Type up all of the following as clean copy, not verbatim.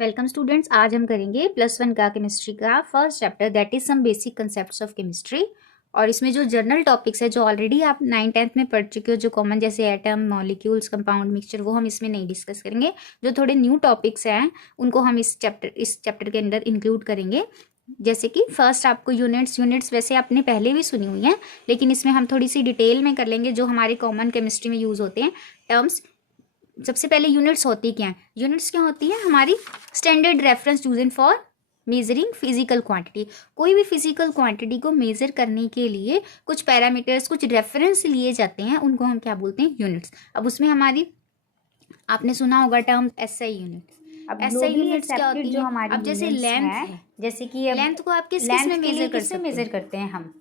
Welcome students. आज हम करेंगे +1 का केमिस्ट्री का first chapter that is some basic concepts of chemistry. और इसमें जो जनरल टॉपिक्स है जो ऑलरेडी आप 9th-10th में पढ़ चुके हो, जो कॉमन जैसे एटम, मॉलिक्यूल्स, कंपाउंड, मिक्सचर, वो हम इसमें नहीं डिस्कस करेंगे। जो थोड़े न्यू टॉपिक्स हैं उनको हम इस चैप्टर के अंदर इंक्लूड करेंगे। जैसे कि फर्स्ट आपको यूनिट्स वैसे आपने पहले भी सुनी हुई हैं, लेकिन इसमें हम थोड़ी सी डिटेल में कर लेंगे जो हमारे कॉमन केमिस्ट्री में यूज़ होते हैं टर्म्स। सबसे पहले यूनिट्स होती क्या है? यूनिट्स क्या होती है? हमारी standard reference used for measuring physical quantity. कोई भी फिजिकल क्वांटिटी को मेजर करने के लिए कुछ पैरामीटर्स, कुछ रेफरेंस लिए जाते हैं, उनको हम क्या बोलते हैं? यूनिट्स। अब उसमें हमारी, आपने सुना होगा टर्म एसआई यूनिट। अब एसआई ग्लोबली यूनिट्स क्या एक्सेप्टेड होती जो है? हमारी अब जैसे यूनिट्स लेंथ है, है, जैसे कि अब लेंथ को आप किस में लेंथ मेजर मेजर कर करते हैं हम?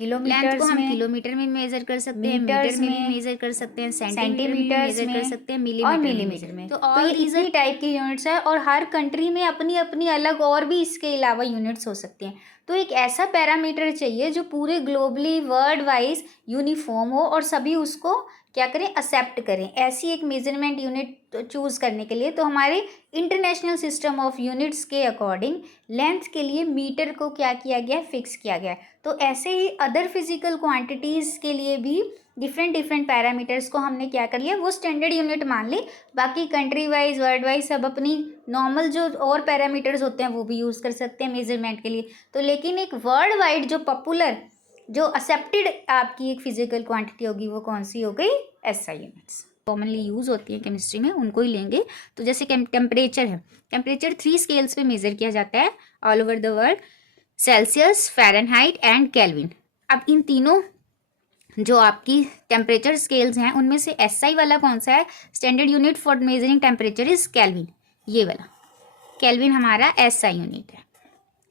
लेंथ को किलोमीटर्स हम में, किलोमीटर में मेजर कर सकते हैं, मीटर मीटर्स में भी में, मेजर कर सकते हैं, सेंटीमीटर में भी सेंटीमीटर्स मेजर कर में सकते हैं, और मिलीमीटर में मिलीमीटर मेजर। में। तो तो ये ऑल दीज इतनी आर टाइप की यूनिट्स है और हर कंट्री में अपनी अपनी अलग और भी इसके अलावा यूनिट्स हो सकती हैं। तो एक ऐसा पैरामीटर चाहिए जो पूरे ग्लोबली वर्ल्ड वाइज यूनिफॉर्म हो और सभी उसको क्या करें, एक्सेप्ट करें। ऐसी एक मेजरमेंट यूनिट चूज करने के लिए तो हमारे इंटरनेशनल सिस्टम ऑफ यूनिट्स के अकॉर्डिंग लेंथ के लिए मीटर को क्या किया गया है, फिक्स किया गया है। तो ऐसे ही अदर फिजिकल क्वांटिटीज़ के लिए भी डिफरेंट पैरामीटर्स को हमने क्या कर लिया, वो स्टैंडर्ड यूनिट मान ली। बाकी कंट्री वाइज, वर्ल्ड वाइज सब अपनी नॉर्मल जो और पैरामीटर्स होते हैं वो भी यूज़ कर सकते हैं मेजरमेंट के लिए। तो लेकिन एक वर्ल्ड वाइड जो पॉपुलर, जो एक्सेप्टेड आपकी एक फिजिकल क्वांटिटी होगी, वो कौन सी हो गई? SI units. कॉमनली यूज़ होती है केमिस्ट्री में, उनको ही लेंगे। तो जैसे टेम्परेचर है, टेम्परेचर 3 स्केल्स पे मेजर किया जाता है all over the world: Celsius, Fahrenheit and kelvin. अब इन तीनों जो आपकी टेम्परेचर स्केल्स हैं उनमें से एसआई वाला कौन सा है? Standard unit for measuring temperature is kelvin. ये वाला केल्विन हमारा एसआई यूनिट है,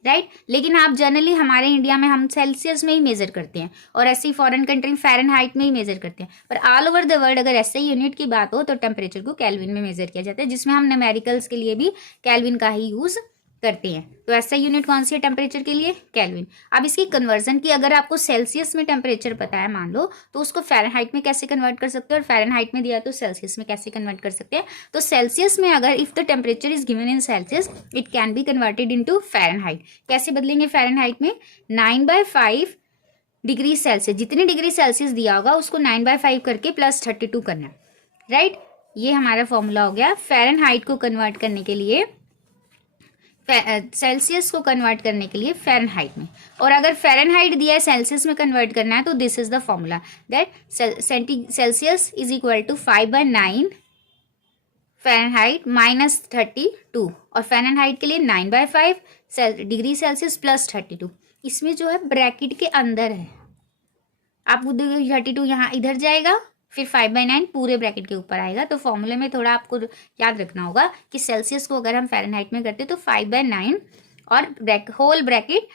राइट। लेकिन आप जनरली हमारे इंडिया में हम सेल्सियस में ही मेजर करते हैं, और ऐसे ही फॉरेन कंट्री फ़ारेनहाइट में ही मेजर करते हैं। पर ऑल ओवर द वर्ल्ड अगर एसआई यूनिट की बात हो तो टेम्परेचर को केल्विन में मेजर किया जाता है, जिसमें हम न्यूमेरिकल्स के लिए भी केल्विन का ही यूज़ करते हैं। तो एसआई यूनिट कौन सी है टेम्परेचर के लिए? केल्विन। अब इसकी कन्वर्जन की, अगर आपको सेल्सियस में टेम्परेचर पता है मान लो, तो उसको फ़ारेनहाइट में कैसे कन्वर्ट कर सकते हैं, और फ़ारेनहाइट में दिया तो सेल्सियस में कैसे कन्वर्ट कर सकते हैं? तो सेल्सियस में अगर if the temperature is given in Celsius, it can be converted into Fahrenheit. कैसे बदलेंगे फ़ारेनहाइट में? 9/5 डिग्री सेल्सियस, जितनी डिग्री सेल्सियस दिया होगा उसको 9/5 करके +32 करना है, राइट। ये हमारा फॉर्मूला हो गया फ़ारेनहाइट को कन्वर्ट करने के लिए, सेल्सियस को कन्वर्ट करने के लिए फ़ारेनहाइट में। और अगर फ़ारेनहाइट दिया है सेल्सियस में कन्वर्ट करना है तो this is the formula that Celsius is equal to 5/9 Fahrenheit -32, और फ़ारेनहाइट के लिए 9/5 डिग्री सेल्सियस +32। इसमें जो है ब्रैकेट के अंदर है, आप उधर 32 यहाँ इधर जाएगा, फिर 5/9 पूरे ब्रैकेट के ऊपर आएगा। तो फॉर्मूले में थोड़ा आपको याद रखना होगा कि सेल्सियस को अगर हम फ़ारेनहाइट में करते तो 5/9 और होल ब्रैकेट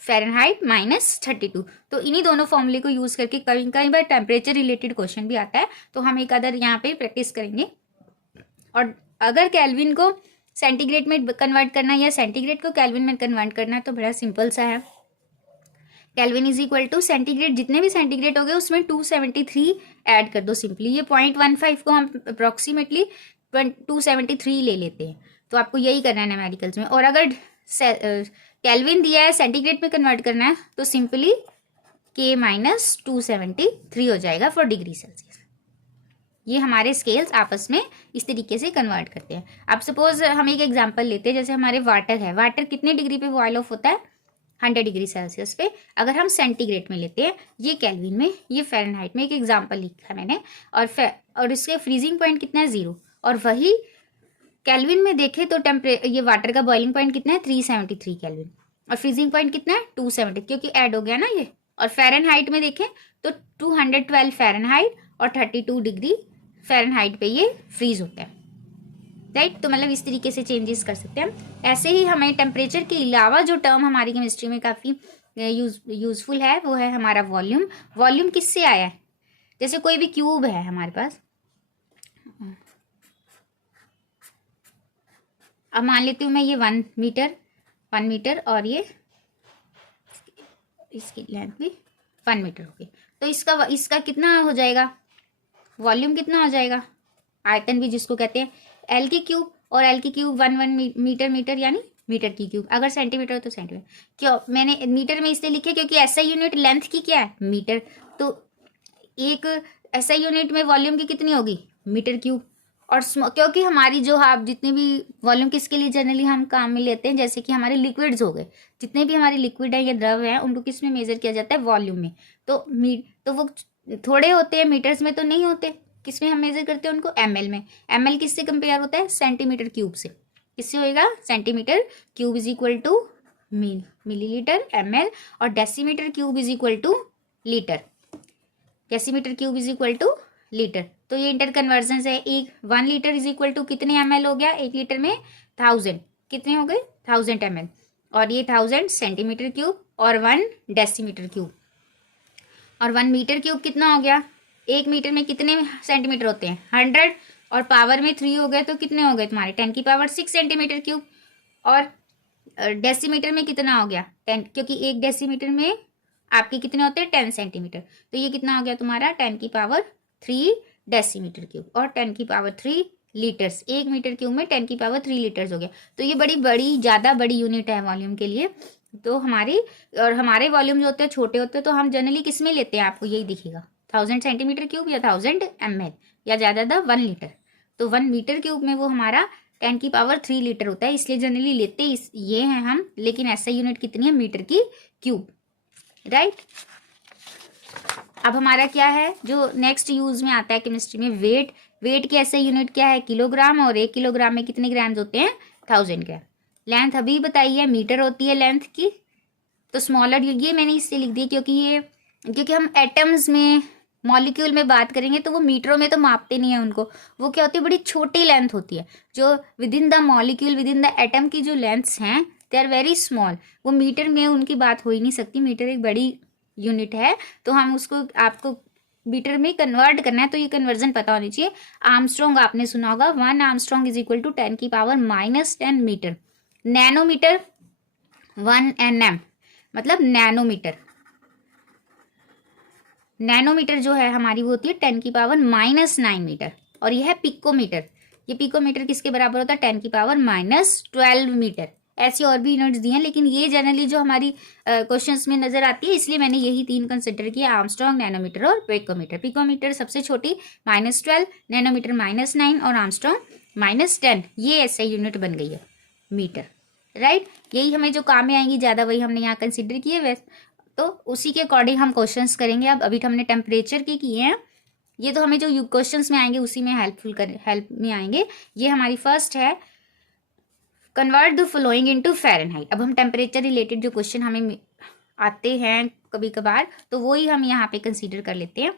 फ़ारेनहाइट -32। तो इन्हीं दोनों फॉर्मूले को यूज़ करके कई कई बार टेम्परेचर रिलेटेड क्वेश्चन भी आता है, तो हम एक अदर यहाँ पे प्रैक्टिस करेंगे। और अगर केल्विन को सेंटीग्रेड में कन्वर्ट करना है या सेंटीग्रेड को केल्विन में कन्वर्ट करना है तो बड़ा सिंपल सा है। Kelvin is equal to centigrade, जितने भी सेंटीग्रेड हो गए उसमें 273 ऐड कर दो सिंपली। ये 0.15 को हम अप्रॉक्सीमेटली 273 ले लेते हैं, तो आपको यही करना है न्यूमेरिकल्स में। और अगर केल्विन दिया है सेंटीग्रेड में कन्वर्ट करना है तो सिंपली K - 273 हो जाएगा फॉर डिग्री सेल्सियस। ये हमारे स्केल्स आपस में इस तरीके से कन्वर्ट करते हैं। अब सपोज हम एक एग्जांपल लेते हैं, जैसे हमारे वाटर है, वाटर कितने डिग्री पे बॉयल ऑफ होता है? 100 डिग्री सेल्सियस पे। अगर हम सेंटीग्रेड में लेते हैं, ये केल्विन में, ये फ़ारेनहाइट में, एक एग्जांपल लिखा है मैंने, और इसके फ्रीजिंग पॉइंट कितना है? 0। और वही केल्विन में देखें तो ये वाटर का बॉइलिंग पॉइंट कितना है? 373 केल्विन, और फ्रीजिंग पॉइंट कितना है? 270, क्योंकि ऐड हो गया ना ये। और फ़ारेनहाइट में देखें तो 212 फ़ारेनहाइट और 32 डिग्री फ़ारेनहाइट पे ये फ्रीज होता है, राइट। तो मतलब इस तरीके से चेंजेस कर सकते हैं हम। ऐसे ही हमें टेम्परेचर के अलावा जो टर्म हमारी केमिस्ट्री में काफ़ी यूजफुल है वो है हमारा वॉल्यूम। वॉल्यूम किससे आया है? जैसे कोई भी क्यूब है हमारे पास, अब मान लेती हूँ मैं ये 1 मीटर और ये इसकी लेंथ भी 1 मीटर होगी, तो इसका कितना हो जाएगा? वॉल्यूम कितना हो जाएगा? आयतन भी जिसको कहते हैं L की क्यूब, और एल की क्यूब 1 मीटर मीटर यानी मीटर की क्यूब, अगर सेंटीमीटर हो तो सेंटीमीटर। क्यों मैंने मीटर में इसलिए लिखा क्योंकि ऐसा यूनिट लेंथ की क्या है, मीटर। तो एक ऐसा यूनिट में वॉल्यूम की कितनी होगी, मीटर क्यूब। और क्योंकि हमारी जो आप जितने भी वॉल्यूम किसके लिए जनरली हम काम में लेते हैं, जैसे कि हमारे लिक्विड्स हो गए, जितने भी हमारे लिक्विड है या द्रव है उनको किस में मेजर किया जाता है, वॉल्यूम में। तो वो थोड़े होते हैं, मीटर्स में तो नहीं होते। किस में हम मेजर करते हैं उनको, एमएल में। एमएल किससे कंपेयर होता है, सेंटीमीटर क्यूब से। किससे होएगा, centimetre cube is equal to millilitre ML, और decimetre cube is equal to litre. Decimetre cube is equal to litre. तो ये इंटर कन्वर्जन है। 1 लीटर इज इक्वल टू कितने एमएल हो गया, 1 लीटर में 1000, कितने हो गए 1000 एमएल। और ये 1000 सेंटीमीटर क्यूब और 1 डेसीमीटर क्यूब। और 1 मीटर क्यूब कितना हो गया, 1 मीटर में कितने सेंटीमीटर होते हैं, 100, और पावर में 3 हो गए तो कितने हो गए तुम्हारे 10 की पावर 6 सेंटीमीटर क्यूब। और डेसीमीटर में कितना हो गया 10, क्योंकि 1 डेसीमीटर में आपके कितने होते हैं 10 सेंटीमीटर। तो ये कितना हो गया तुम्हारा 10 की पावर 3 डेसीमीटर क्यूब और 10 की पावर 3 लीटर्स। 1 मीटर क्यूब में 10 की पावर 3 लीटर्स हो गया। तो ये बड़ी ज़्यादा बड़ी यूनिट है वॉल्यूम के लिए। तो हमारे वॉल्यूम जो होते हैं छोटे होते हैं, तो हम जनरली किस में लेते हैं, आपको यही दिखेगा 1000 सेंटीमीटर क्यूब या 1000 ml या ज़्यादा 1 लीटर। तो 1 मीटर क्यूब में वो हमारा 10 की पावर 3 लीटर होता है, इसलिए जनरली लेते ये हैं हम। लेकिन ऐसा यूनिट कितनी है, मीटर की क्यूब, राइट। अब हमारा क्या है जो नेक्स्ट यूज में आता है केमिस्ट्री में, वेट की ऐसा यूनिट क्या है, किलोग्राम। और 1 किलोग्राम में कितने ग्राम्स होते हैं, 1000 ग्राम। लेंथ अभी बताई है, मीटर होती है लेंथ की। तो स्मॉलर ये मैंने इससे लिख दिया क्योंकि हम एटम्स में मॉलिक्यूल में बात करेंगे तो वो मीटरों में तो मापते नहीं है उनको। वो क्या होती है, बड़ी छोटी लेंथ होती है। जो with in the molecule, with in the atom की जो लेंथ्स हैं दे आर वेरी स्मॉल। वो मीटर में उनकी बात हो ही नहीं सकती। मीटर एक बड़ी यूनिट है, तो हम उसको आपको मीटर में कन्वर्ट करना है, तो ये कन्वर्जन पता होनी चाहिए। आर्मस्ट्रॉन्ग आपने सुना होगा, 1 आर्मस्ट्रॉन्ग इज इक्वल टू 10 की पावर -10 मीटर। नैनोमीटर 1 nm मतलब नैनोमीटर। नैनोमीटर जो है हमारी वो होती है 10 की पावर -9 मीटर। और यह है पिकोमीटर। ये पिकोमीटर किसके बराबर होता है, 10 की पावर -12 मीटर। ऐसी और भी यूनिट्स दी हैं, लेकिन ये जनरली जो हमारी क्वेश्चंस में नजर आती है, इसलिए मैंने यही 3 कंसिडर किया, आर्मस्ट्रॉन्ग, नैनोमीटर और पिकोमीटर। पिकोमीटर सबसे छोटी -12, नैनोमीटर -9 और आर्मस्ट्रॉन्ग -10। ये ऐसे यूनिट बन गई है मीटर, राइट। यही हमें जो काम में आएंगी ज़्यादा वही हमने यहाँ कंसिडर किए। वैसे तो उसी के अकॉर्डिंग हम क्वेश्चंस करेंगे। अब अभी हमने टेम्परेचर के किए हैं, ये तो हमें जो क्वेश्चंस में आएंगे उसी में हेल्प में आएंगे। ये हमारी फर्स्ट है, convert the following into Fahrenheit. अब हम टेम्परेचर रिलेटेड जो क्वेश्चन हमें आते हैं कभी कभार, तो वो ही हम यहाँ पे कंसीडर कर लेते हैं।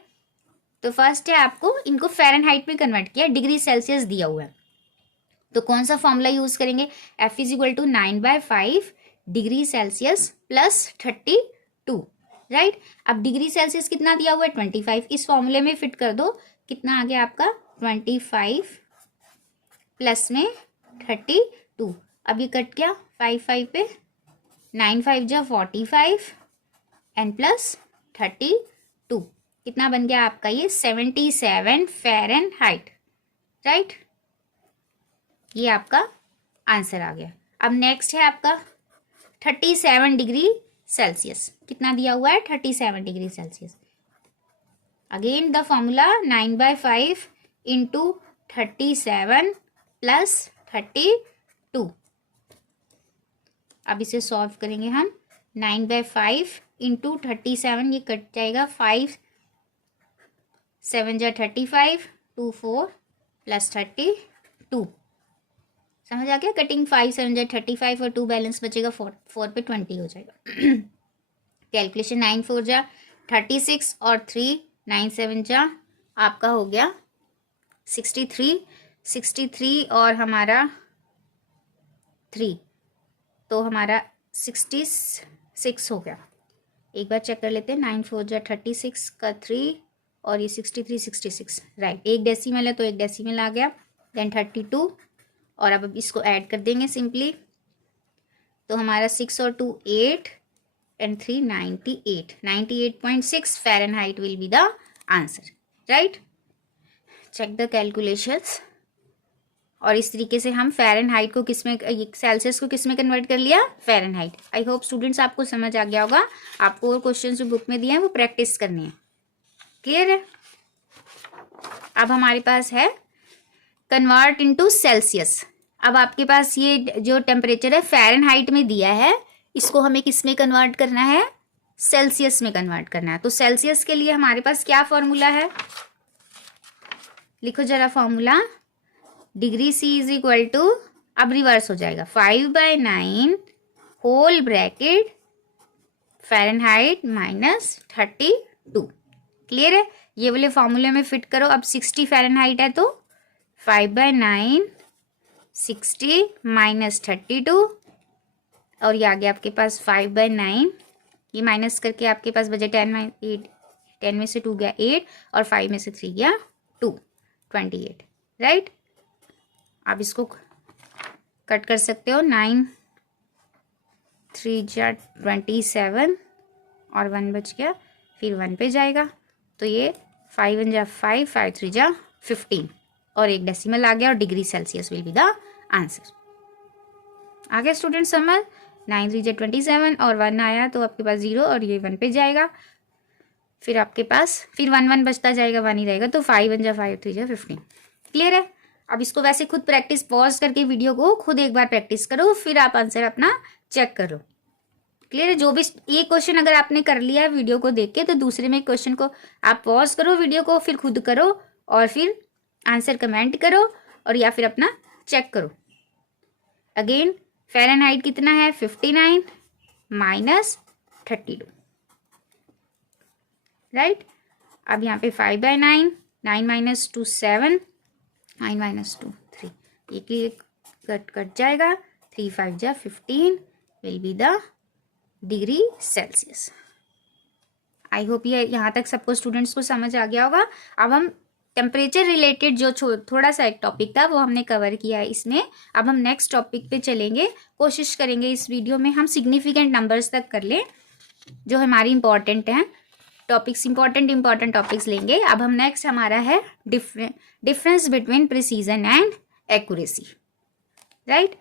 तो फर्स्ट है, आपको इनको फ़ारेनहाइट में कन्वर्ट किया, डिग्री सेल्सियस दिया हुआ है। तो कौन सा फॉर्मूला यूज करेंगे, F is equal to 9/5 degree Celsius plus 32, right. अब डिग्री सेल्सियस कितना दिया हुआ है 25, इस फॉर्मूले में फिट कर दो। कितना आ गया आपका 25 प्लस में 32। अब ये कट गया 5 पे, 9 5 जा 45 एंड प्लस 32, कितना बन गया आपका ये 77 फ़ारेनहाइट, राइट। ये आपका आंसर आ गया। अब नेक्स्ट है आपका 37 डिग्री सेल्सियस। कितना दिया हुआ है 37 degree Celsius. Again the formula 9/5 into 37 plus 32। अब इसे सॉल्व करेंगे हम। 9/5 इंटू 37, ये कट जाएगा, 5 7 जा 35, 2 4 प्लस 32। समझ आ गया, कटिंग 5 7 जा 35 और 2 बैलेंस बचेगा, 4 पे 20 हो जाएगा। कैलकुलेशन 9 4 जा 36 और 3 9 7 जा आपका हो गया 63 और हमारा 3, तो हमारा 66 हो गया। एक बार चेक कर लेते हैं, 9 4 जा 36 का 3 और ये 66, राइट। 1 डेसिमल है तो 1 डेसिमल आ गया, देन 32। और अब इसको ऐड कर देंगे सिंपली, तो हमारा 6 और 2 8 and 3 98.6 Fahrenheit will be the answer, right. Check the calculations. और इस तरीके से हम फ़ारेनहाइट को किस में, सेल्सियस को किस में कन्वर्ट कर लिया, फ़ारेनहाइट। आई होप स्टूडेंट्स आपको समझ आ गया होगा। आपको और क्वेश्चन जो बुक में दिए हैं वो प्रैक्टिस करनी है। क्लियर है? अब हमारे पास है कन्वर्ट इनटू सेल्सियस। अब आपके पास ये जो टेम्परेचर है फ़ारेनहाइट में दिया है, इसको हमें किस में कन्वर्ट करना है, सेल्सियस में कन्वर्ट करना है। तो सेल्सियस के लिए हमारे पास क्या फॉर्मूला है, लिखो जरा formula. Degree C is equal to, अब रिवर्स हो जाएगा, 5/9 whole bracket Fahrenheit minus 32। Clear है? ये वाले फॉर्मूले में फिट करो। अब 60 फ़ारेनहाइट है तो 5/9 60 माइनस 32, और ये आ गया आपके पास 5/9, ये माइनस करके आपके पास बचे 10 में से 2 गया 8 और 5 में से 3 गया 2, 28। राइट? आप इसको कट कर सकते हो, 9 3 जा 27 और 1 बच गया, फिर 1 पे जाएगा तो ये 5 1 जा 5, 5 3 जा 15 और एक डेसिमल आ गया और degree Celsius will be the answer. आ गया स्टूडेंट समझ? 9 3 जा 27 और 1 आया तो आपके पास 0 और ये 1 पे जाएगा, फिर आपके पास फिर 1 1 बचता जाएगा, 1 ही रहेगा, तो 5 1 जा 5 3 जा 15। क्लियर है? अब इसको वैसे खुद प्रैक्टिस, पॉज करके वीडियो को खुद एक बार प्रैक्टिस करो, फिर आप आंसर अपना चेक करो। क्लियर है? जो भी एक क्वेश्चन अगर आपने कर लिया है वीडियो को देख के, तो दूसरे में क्वेश्चन को आप पॉज करो वीडियो को, फिर खुद करो और फिर आंसर कमेंट करो और या फिर अपना चेक करो। अगेन फ़ारेनहाइट कितना है, 59 माइनस 32। राइट? अब यहाँ पे 5/9, 9 माइनस 2 7, 9 माइनस 2 3, एक कट जाएगा, 3 5 जा 15 will be the degree Celsius. I hope ये यहाँ तक सबको स्टूडेंट्स को समझ आ गया होगा। अब हम टेम्परेचर रिलेटेड जो थोड़ा सा एक टॉपिक था वो हमने कवर किया है इसमें। अब हम नेक्स्ट टॉपिक पे चलेंगे, कोशिश करेंगे इस वीडियो में हम सिग्निफिकेंट नंबर्स तक कर लें जो हमारी इंपॉर्टेंट हैं टॉपिक्स, इंपॉर्टेंट टॉपिक्स लेंगे। अब हम नेक्स्ट हमारा है difference between precision and accuracy. Right?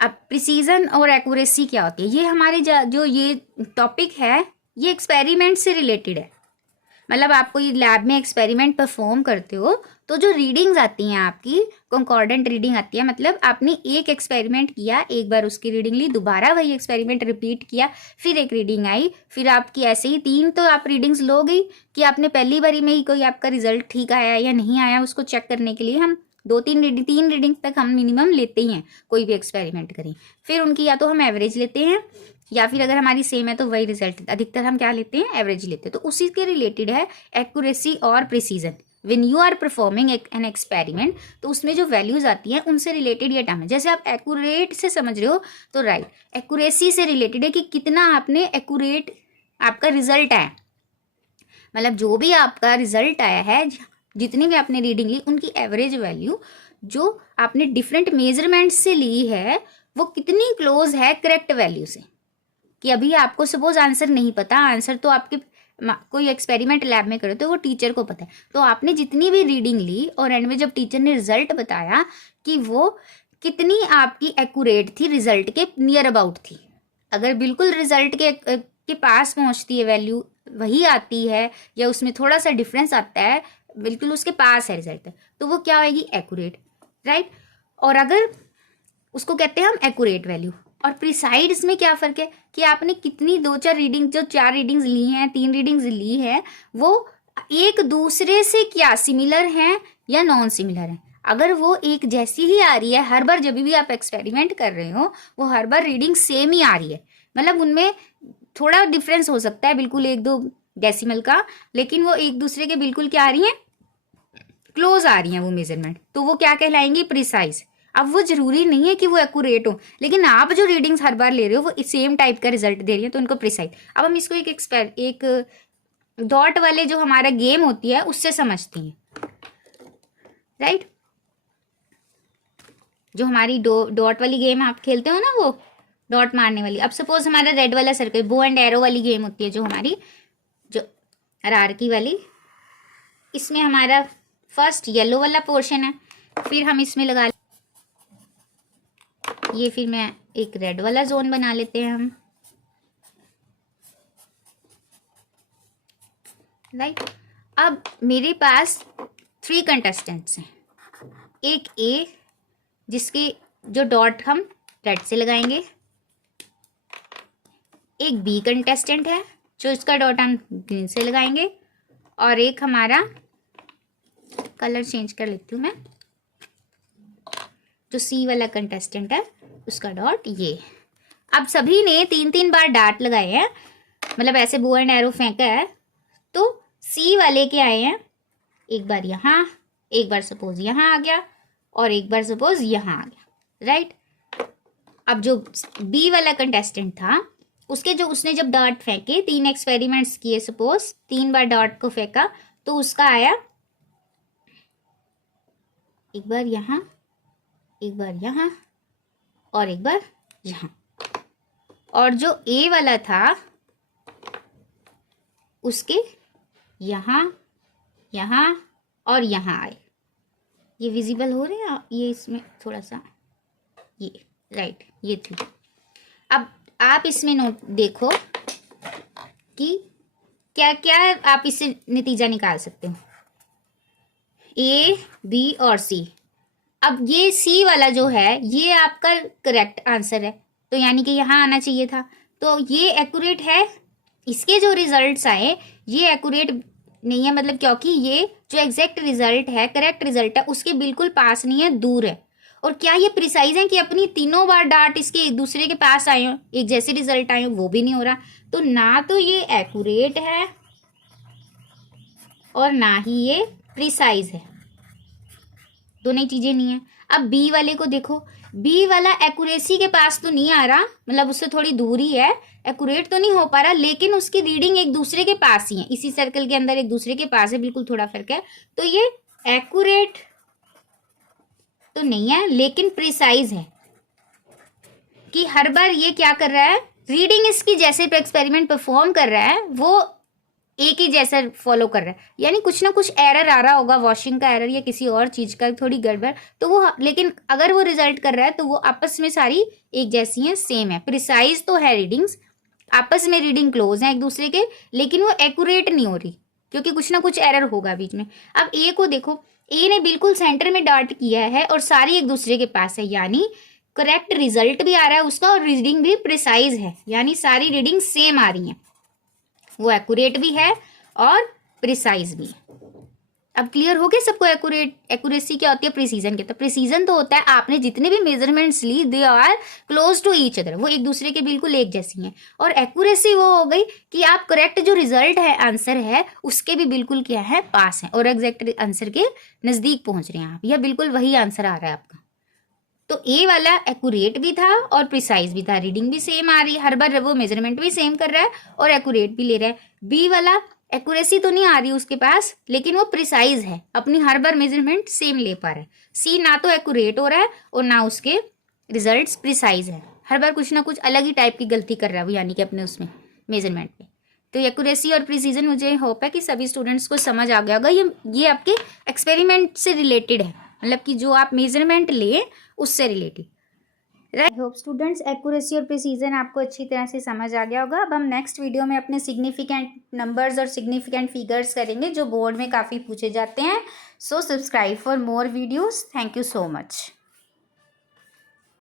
अब प्रिसीजन और एक्यूरेसी क्या होती है, ये हमारे जो ये टॉपिक है ये एक्सपेरिमेंट से रिलेटेड है। मतलब आपको ये लैब में एक्सपेरिमेंट परफॉर्म करते हो तो जो रीडिंग्स आती हैं आपकी कंकॉर्डेंट रीडिंग आती है, मतलब आपने एक एक्सपेरिमेंट किया, एक बार उसकी रीडिंग ली, दोबारा वही एक्सपेरिमेंट रिपीट किया, फिर एक रीडिंग आई, फिर आपकी ऐसे ही 3 तो आप रीडिंग्स लोगे कि आपने पहली बारी में ही कोई आपका रिजल्ट ठीक आया या नहीं आया, उसको चेक करने के लिए हम 3 रीडिंग तक हम मिनिमम लेते ही हैं कोई भी एक्सपेरिमेंट करें। फिर उनकी या तो हम एवरेज लेते हैं या फिर अगर हमारी सेम है तो वही रिजल्ट, अधिकतर हम क्या लेते हैं, एवरेज लेते हैं। तो उसी के रिलेटेड है एक्यूरेसी और precision. When you are performing an experiment तो उसमें जो वैल्यूज आती हैं उनसे रिलेटेड ये टर्म है। जैसे आप एक्यूरेट से समझ रहे हो तो राइट, एक्यूरेसी से रिलेटेड है कि कितना आपने एक्यूरेट आपका रिजल्ट आया, मतलब जो भी आपका रिजल्ट आया है, जितनी भी आपने रीडिंग ली उनकी एवरेज वैल्यू जो आपने डिफरेंट मेजरमेंट से ली है वो कितनी क्लोज है करेक्ट वैल्यू से। कि अभी आपको सपोज आंसर नहीं पता, आंसर तो आपके कोई एक्सपेरिमेंट लैब में करो तो वो टीचर को पता है, तो आपने जितनी भी रीडिंग ली और एंड में जब टीचर ने रिजल्ट बताया कि वो कितनी आपकी एक्यूरेट थी, रिजल्ट के नियर अबाउट थी। अगर बिल्कुल रिजल्ट के पास पहुंचती है वैल्यू, वही आती है या उसमें थोड़ा सा डिफरेंस आता है, बिल्कुल उसके पास है रिजल्ट, तो वो क्या होगी, एक्यूरेट। राइट? और अगर उसको कहते हैं हम एक्यूरेट वैल्यू। और प्रिसाइज में क्या फ़र्क है कि आपने कितनी 2-4 रीडिंग, जो 4 रीडिंग्स ली हैं, 3 रीडिंग्स ली हैं, वो एक दूसरे से क्या सिमिलर हैं या नॉन सिमिलर हैं। अगर वो एक जैसी ही आ रही है हर बार, जब भी आप एक्सपेरिमेंट कर रहे हो वो हर बार रीडिंग सेम ही आ रही है, मतलब उनमें थोड़ा डिफरेंस हो सकता है बिल्कुल 1-2 डेसिमल का, लेकिन वो एक दूसरे के बिल्कुल क्या आ रही हैं, क्लोज आ रही हैं वो मेजरमेंट, तो वो क्या कहलाएंगी, प्रिसाइज। अब वो जरूरी नहीं है कि वो एक्यूरेट हो, लेकिन आप जो रीडिंग्स हर बार ले रहे हो वो सेम टाइप का रिजल्ट दे रही है तो उनको प्रिसाइज। अब हम इसको एक डॉट वाले जो हमारा गेम होती है उससे समझती हैं। राइट? जो हमारी डॉट वाली गेम आप खेलते हो ना, वो डॉट मारने वाली। अब सपोज हमारा रेड वाला सर्कल, बो एंड एरो वाली गेम होती है जो हमारी, जो हरारकी वाली, इसमें हमारा फर्स्ट येलो वाला पोर्शन है, फिर हम इसमें लगा, ये फिर मैं एक रेड वाला जोन बना लेते हैं हम, राइट। अब मेरे पास 3 कंटेस्टेंट्स हैं, एक ए जिसके जो डॉट हम रेड से लगाएंगे, एक बी कंटेस्टेंट है जो इसका डॉट हम ग्रीन से लगाएंगे, और एक हमारा, कलर चेंज कर लेती हूँ मैं, जो सी वाला कंटेस्टेंट है उसका डॉट ये। अब सभी ने 3-3 बार डार्ट लगाए हैं, मतलब ऐसे बो एंड एरो फेंका है, तो सी वाले के आए हैं, एक बार यहाँ, एक बार सपोज यहाँ आ गया, और एक बार सपोज यहाँ आ गया, राइट। अब जो बी वाला कंटेस्टेंट था उसने जब डार्ट फेंके, 3 एक्सपेरिमेंट्स किए, सपोज 3 बार डार्ट को फेंका, तो उसका आया एक बार यहाँ, एक बार यहाँ, और एक बार यहाँ। और जो ए वाला था उसके यहाँ, यहाँ और यहाँ आए। ये विजिबल हो रहे हैं, ये इसमें थोड़ा सा, ये राइट, ये थी। अब आप इसमें नोट देखो कि क्या क्या आप इससे नतीजा निकाल सकते हो, ए, बी और सी। अब ये सी वाला जो है ये आपका करेक्ट आंसर है, तो यानी कि यहाँ आना चाहिए था, तो ये एक्यूरेट है। इसके जो रिजल्ट्स आए ये एक्यूरेट नहीं है, मतलब क्योंकि ये जो एग्जैक्ट रिजल्ट है, करेक्ट रिजल्ट है, उसके बिल्कुल पास नहीं है, दूर है। और क्या ये प्रिसाइज है कि अपनी तीनों बार डार्ट इसके एक दूसरे के पास आए हो, एक जैसे रिजल्ट आए हो, वो भी नहीं हो रहा। तो ना तो ये एक्यूरेट है और ना ही ये प्रिसाइज है, दोनों चीजें नहीं है। अब बी वाले को देखो, बी वाला एक्यूरेसी के पास तो नहीं आ रहा, मतलब उससे थोड़ी दूर ही है, एक्यूरेट तो नहीं हो पा रहा, लेकिन उसकी रीडिंग एक दूसरे के पास ही है, इसी सर्कल के अंदर एक दूसरे के पास है, बिल्कुल थोड़ा फर्क है। तो ये एक्यूरेट तो नहीं है, लेकिन प्रिसाइज है कि हर बार ये क्या कर रहा है, रीडिंग इसकी जैसे एक्सपेरिमेंट परफॉर्म कर रहा है वो एक ही जैसा फॉलो कर रहा है, यानी कुछ ना कुछ एरर आ रहा होगा, वॉशिंग का एरर या किसी और चीज का थोड़ी गड़बड़, तो वो, लेकिन अगर वो रिजल्ट कर रहा है तो वो आपस में सारी एक जैसी हैं, सेम है। प्रिसाइज तो है रीडिंग्स, आपस में रीडिंग क्लोज है एक दूसरे के, लेकिन वो एक्यूरेट नहीं हो रही क्योंकि कुछ ना कुछ एरर होगा बीच में। अब ए को देखो, ए ने बिल्कुल सेंटर में डार्ट किया है और सारी एक दूसरे के पास है, यानी करेक्ट रिजल्ट भी आ रहा है उसका और रीडिंग भी प्रिसाइज है, यानी सारी रीडिंग सेम आ रही हैं, वो एक्यूरेट भी है और प्रिसाइज भी है। अब क्लियर हो गया सबको एक्यूरेसी क्या होती है, प्रिसीजन क्या होता है। प्रिसीजन तो होता है आपने जितने भी मेजरमेंट्स ली they are close to each other, वो एक दूसरे के बिल्कुल एक जैसी हैं। और एक्यूरेसी वो हो गई कि आप करेक्ट जो रिजल्ट है, आंसर है, उसके भी बिल्कुल क्या है, पास है और एग्जैक्ट आंसर के नजदीक पहुंच रहे हैं आप, या बिल्कुल वही आंसर आ रहा है आपका। तो ए वाला एक्यूरेट भी था और प्रिसाइज भी था, रीडिंग भी सेम आ रही है, हर बार वो मेजरमेंट भी सेम कर रहा है और एक्यूरेट भी ले रहा है। बी वाला एक्यूरेसी तो नहीं आ रही उसके पास, लेकिन वो प्रिसाइज है, अपनी हर बार मेजरमेंट सेम ले पा रहा है। सी ना तो एक्यूरेट हो रहा है और ना उसके रिजल्ट्स प्रिसाइज है, हर बार कुछ ना कुछ अलग ही टाइप की गलती कर रहा है वो, यानी कि अपने उसमें मेजरमेंट पे। तो एक्यूरेसी और प्रिसीजन, मुझे होप है कि सभी स्टूडेंट्स को समझ आ गया होगा, ये आपके एक्सपेरिमेंट से रिलेटेड है, मतलब कि जो आप मेजरमेंट ले उससे related. I hope students accuracy और प्रिसीजन आपको अच्छी तरह से समझ आ गया होगा। अब हम नेक्स्ट वीडियो में अपने सिग्निफिकेंट नंबर्स और सिग्निफिकेंट फिगर्स करेंगे जो बोर्ड में काफ़ी पूछे जाते हैं। So subscribe for more videos. Thank you so much.